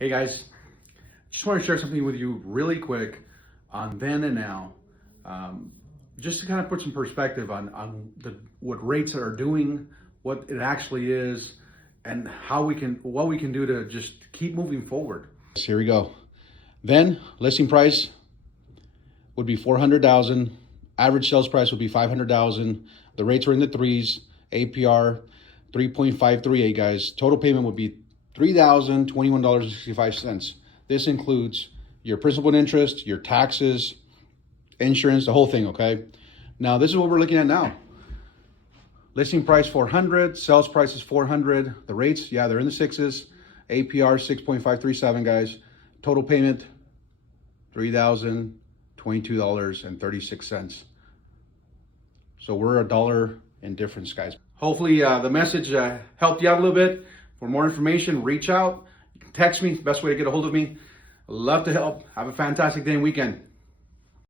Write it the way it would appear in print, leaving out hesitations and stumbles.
Hey guys, just want to share something with you really quick on then and now, just to kind of put some perspective on what rates are doing, what it actually is, and what we can do to just keep moving forward. Here we go. Then listing price would be $400,000. Average sales price would be $500,000. The rates were in the threes. APR 3.538, guys. Total payment would be $3,021.65. This includes your principal and interest, your taxes, insurance, the whole thing, okay? Now, this is what we're looking at now. Listing price $400,000, sales price is $400,000. The rates, yeah, they're in the sixes. APR 6.537, guys. Total payment $3,022.36. So we're $1 in difference, guys. Hopefully the message helped you out a little bit. For more information, reach out. You can text me, best way to get a hold of me. Love to help. Have a fantastic day and weekend.